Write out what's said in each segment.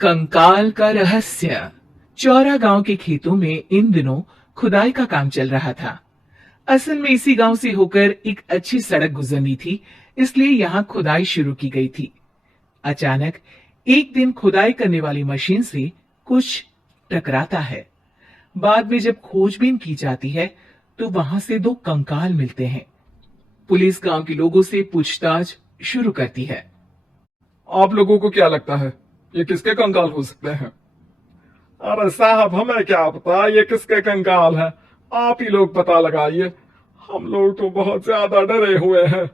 कंकाल का रहस्य। चौरा गांव के खेतों में इन दिनों खुदाई का काम चल रहा था। असल में इसी गांव से होकर एक अच्छी सड़क गुजरनी थी, इसलिए यहाँ खुदाई शुरू की गई थी। अचानक एक दिन खुदाई करने वाली मशीन से कुछ टकराता है। बाद में जब खोजबीन की जाती है तो वहां से दो कंकाल मिलते हैं। पुलिस गांव के लोगों से पूछताछ शुरू करती है। आप लोगों को क्या लगता है ये किसके कंकाल हो सकते हैं? अरे साहब, हमें क्या पता ये किसके कंकाल है। आप ही लोग पता लगाइए। हम लोग तो बहुत ज्यादा डरे हुए हैं।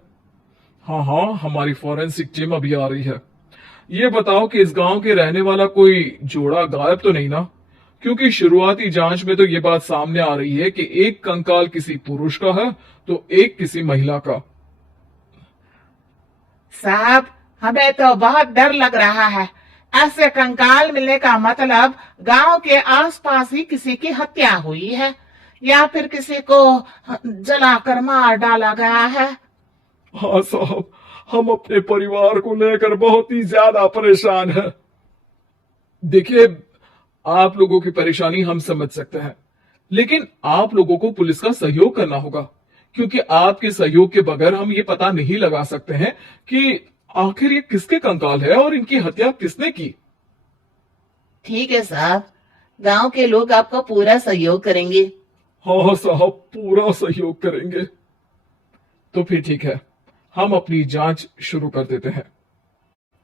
हाँ हाँ, हमारी फॉरेंसिक टीम अभी आ रही है। ये बताओ कि इस गांव के रहने वाला कोई जोड़ा गायब तो नहीं ना? क्योंकि शुरुआती जांच में तो ये बात सामने आ रही है कि एक कंकाल किसी पुरुष का है तो एक किसी महिला का। साहब, हमें तो बहुत डर लग रहा है। ऐसे कंकाल मिलने का मतलब गांव के आसपास ही किसी की हत्या हुई है या फिर किसी को जलाकर मार डाला गया है। हाँ साहब, हम अपने परिवार को लेकर बहुत ही ज्यादा परेशान हैं। देखिए, आप लोगों की परेशानी हम समझ सकते हैं, लेकिन आप लोगों को पुलिस का सहयोग करना होगा, क्योंकि आपके सहयोग के बगैर हम ये पता नहीं लगा सकते हैं कि आखिर ये किसके कंकाल है और इनकी हत्या किसने की। ठीक है साहब, गांव के लोग आपका पूरा सहयोग करेंगे। हाँ साहब, पूरा सहयोग करेंगे। तो फिर ठीक है, हम अपनी जांच शुरू कर देते हैं।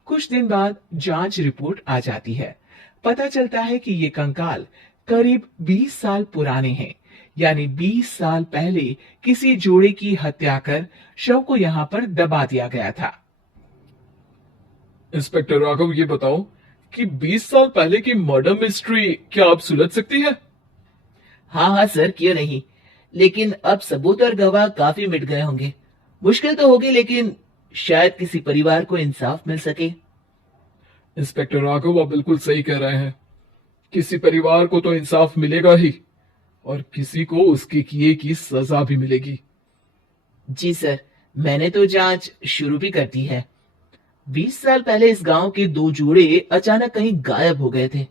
कुछ दिन बाद जांच रिपोर्ट आ जाती है। पता चलता है कि ये कंकाल करीब 20 साल पुराने हैं, यानी 20 साल पहले किसी जोड़े की हत्या कर शव को यहाँ पर दबा दिया गया था। इंस्पेक्टर राघव, ये बताओ कि 20 साल पहले की मर्डर मिस्ट्री क्या आप सुलझ सकती है? हाँ हाँ सर, क्यों नहीं। लेकिन अब सबूत और गवाह काफी मिट गए होंगे। मुश्किल तो होगी, लेकिन शायद किसी परिवार को इंसाफ मिल सके। इंस्पेक्टर राघव, आप बिल्कुल सही कह रहे हैं। किसी परिवार को तो इंसाफ मिलेगा ही, और किसी को उसके किए की सजा भी मिलेगी। जी सर, मैंने तो जांच शुरू भी कर दी है। 20 साल पहले इस गांव के दो जोड़े अचानक कहीं गायब हो गए थे।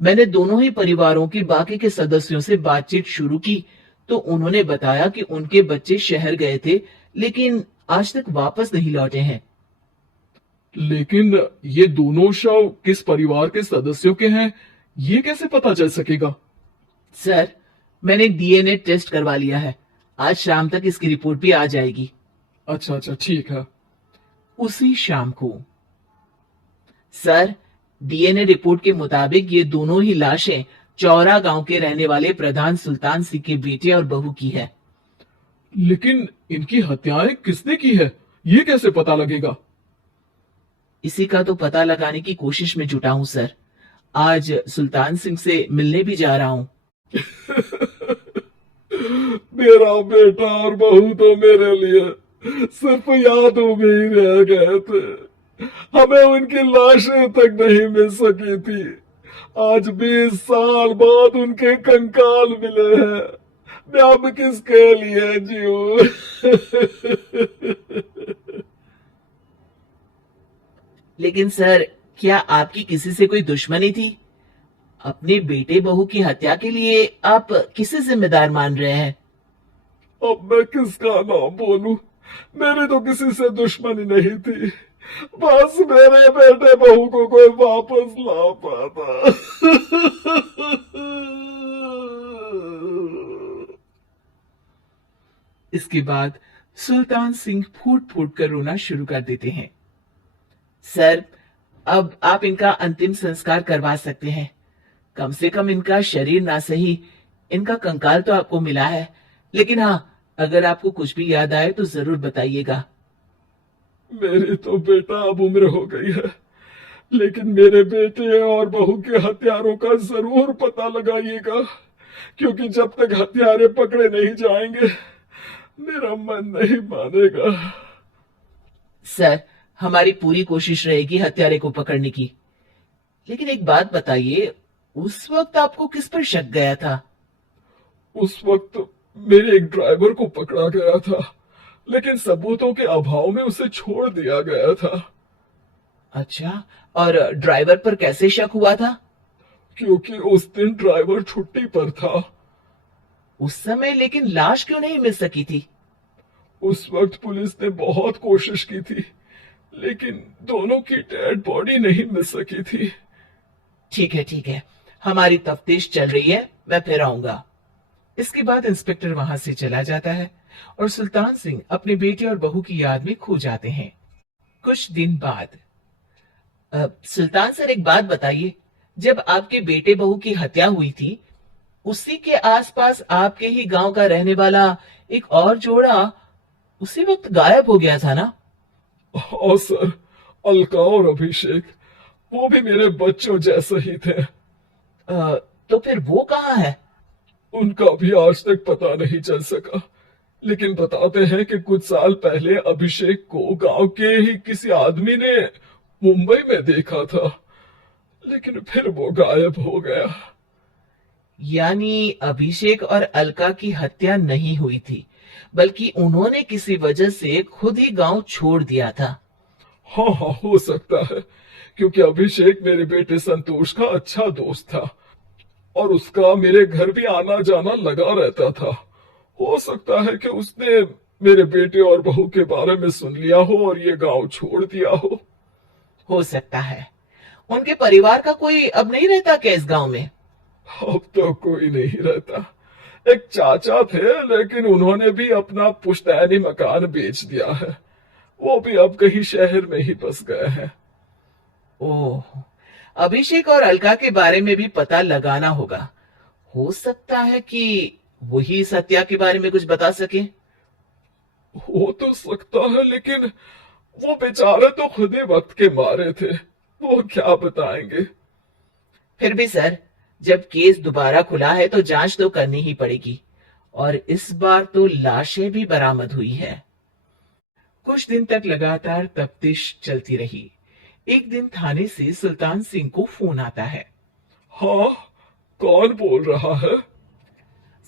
मैंने दोनों ही परिवारों के बाकी के सदस्यों से बातचीत शुरू की तो उन्होंने बताया कि उनके बच्चे शहर गए थे, लेकिन आज तक वापस नहीं लौटे हैं। लेकिन ये दोनों शव किस परिवार के सदस्यों के हैं, ये कैसे पता चल सकेगा? सर, मैंने डीएनए टेस्ट करवा लिया है। आज शाम तक इसकी रिपोर्ट भी आ जाएगी। अच्छा अच्छा, ठीक है। उसी शाम को सर, डीएनए रिपोर्ट के मुताबिक ये दोनों ही लाशें चौरा गांव के रहने वाले प्रधान सुल्तान सिंह के बेटे और बहू की है। लेकिन इनकी हत्याएं किसने की है, ये कैसे पता लगेगा? इसी का तो पता लगाने की कोशिश में जुटा हूं सर। आज सुल्तान सिंह से मिलने भी जा रहा हूं। मेरा बेटा और बहू तो मेरे लिए सिर्फ यादों में ही रह गए थे। हमें उनकी लाशें तक नहीं मिल सकी थी। आज 20 साल बाद उनके कंकाल मिले हैं। मैं अब किसके लिए जीऊं? लेकिन सर, क्या आपकी किसी से कोई दुश्मनी थी? अपने बेटे बहू की हत्या के लिए आप किसे जिम्मेदार मान रहे हैं? अब मैं किसका नाम बोलूं? मेरी तो किसी से दुश्मनी नहीं थी। बस मेरे बेटे बहू को कोई वापस ला पाता। इसके बाद सुल्तान सिंह फूट फूट कर रोना शुरू कर देते हैं। सर, अब आप इनका अंतिम संस्कार करवा सकते हैं। कम से कम इनका शरीर ना सही, इनका कंकाल तो आपको मिला है। लेकिन हाँ, अगर आपको कुछ भी याद आए तो जरूर बताइएगा। मेरी तो बेटा अब उम्र हो गई है, लेकिन मेरे बेटे और बहू के हत्यारों का जरूर पता लगाइएगा, क्योंकि जब तक हत्यारे पकड़े नहीं जाएंगे मेरा मन नहीं मानेगा। सर, हमारी पूरी कोशिश रहेगी हत्यारे को पकड़ने की। लेकिन एक बात बताइए, उस वक्त आपको किस पर शक गया था? उस वक्त मेरे एक ड्राइवर को पकड़ा गया था, लेकिन सबूतों के अभाव में उसे छोड़ दिया गया था। अच्छा, और ड्राइवर पर कैसे शक हुआ था? क्योंकि उस दिन ड्राइवर छुट्टी पर था। उस समय लेकिन लाश क्यों नहीं मिल सकी थी? उस वक्त पुलिस ने बहुत कोशिश की थी, लेकिन दोनों की डेड बॉडी नहीं मिल सकी थी। ठीक है, हमारी तफ्तीश चल रही है, मैं फिर आऊंगा। इसके बाद इंस्पेक्टर वहां से चला जाता है और सुल्तान सिंह अपने बेटे और बहू की याद में खो जाते हैं। कुछ दिन बाद सुल्तान सर, एक बात बताइए, जब आपके बेटे बहू की हत्या हुई थी, उसी के आसपास आपके ही गांव का रहने वाला एक और जोड़ा उसी वक्त गायब हो गया था ना? हाँ सर, अलका और अभिषेक, वो भी मेरे बच्चों जैसे ही थे। तो फिर वो कहाँ है? उनका भी आज तक पता नहीं चल सका, लेकिन बताते हैं कि कुछ साल पहले अभिषेक को गांव के ही किसी आदमी ने मुंबई में देखा था, लेकिन फिर वो गायब हो गया। यानी अभिषेक और अलका की हत्या नहीं हुई थी, बल्कि उन्होंने किसी वजह से खुद ही गांव छोड़ दिया था। हाँ हाँ, हो सकता है, क्योंकि अभिषेक मेरे बेटे संतोष का अच्छा दोस्त था और उसका मेरे घर भी आना जाना लगा रहता था। हो सकता है कि उसने मेरे बेटे और बहू के बारे में सुन लिया हो और ये गांव छोड़ दिया हो सकता है। उनके परिवार का कोई अब नहीं रहता क्या इस गांव में? अब तो कोई नहीं रहता। एक चाचा थे, लेकिन उन्होंने भी अपना पुश्तैनी मकान बेच दिया है। वो भी अब कहीं शहर में ही बस गए हैं। ओह, अभिषेक और अलका के बारे में भी पता लगाना होगा। हो सकता है कि वही इस हत्या के बारे में कुछ बता सके। हो तो सकता है, लेकिन वो बेचारे तो खुद ही वक्त के मारे थे, वो क्या बताएंगे। फिर भी सर, जब केस दोबारा खुला है तो जांच तो करनी ही पड़ेगी, और इस बार तो लाशें भी बरामद हुई है। कुछ दिन तक लगातार तफ्तीश चलती रही। एक दिन थाने से सुल्तान सिंह को फोन आता है। हाँ, कौन बोल रहा है?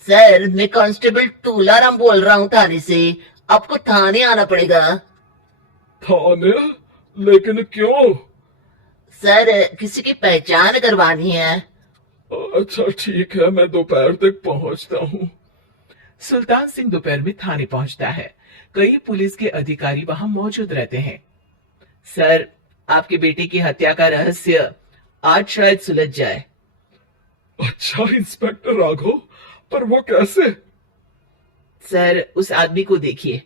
सर, मैं कांस्टेबल तूलाराम बोल रहा हूँ थाने से। आपको थाने आना पड़ेगा। थाने? लेकिन क्यों? सर, किसी की पहचान करवानी है। अच्छा ठीक है, मैं दोपहर तक पहुंचता हूँ। सुल्तान सिंह दोपहर में थाने पहुंचता है। कई पुलिस के अधिकारी वहां मौजूद रहते हैं। सर, आपके बेटे की हत्या का रहस्य आज शायद सुलझ जाए। अच्छा इंस्पेक्टर राघव, पर वो कैसे? सर, उस आदमी को देखिए,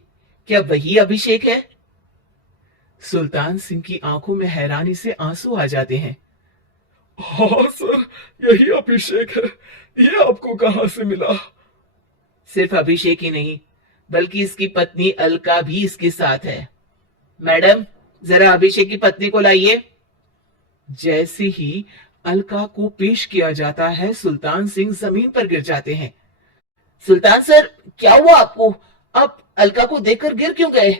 क्या वही अभिषेक है? सुल्तान सिंह की आंखों में हैरानी से आंसू आ जाते हैं। हाँ सर, यही अभिषेक है। ये आपको कहाँ से मिला? सिर्फ अभिषेक ही नहीं, बल्कि इसकी पत्नी अलका भी इसके साथ है। मैडम, जरा अभिषेक की पत्नी को लाइए। जैसे ही अलका को पेश किया जाता है, सुल्तान सिंह जमीन पर गिर जाते हैं। सुल्तान सर, क्या हुआ आपको? आप अलका को देखकर गिर क्यों गए?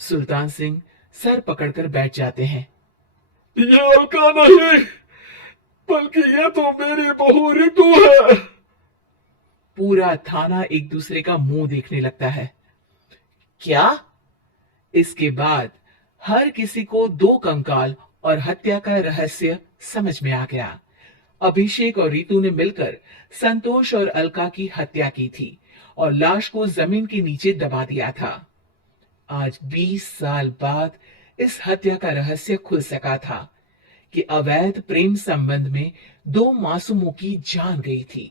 सुल्तान सिंह सर पकड़कर बैठ जाते हैं। ये अलका नहीं, बल्कि ये तो मेरी बहू रितु है। पूरा थाना एक दूसरे का मुंह देखने लगता है। क्या? इसके बाद हर किसी को दो कंकाल और हत्या का रहस्य समझ में आ गया। अभिषेक और रितु ने मिलकर संतोष और अलका की हत्या की थी और लाश को जमीन के नीचे दबा दिया था। आज 20 साल बाद इस हत्या का रहस्य खुल सका था कि अवैध प्रेम संबंध में दो मासूमों की जान गई थी।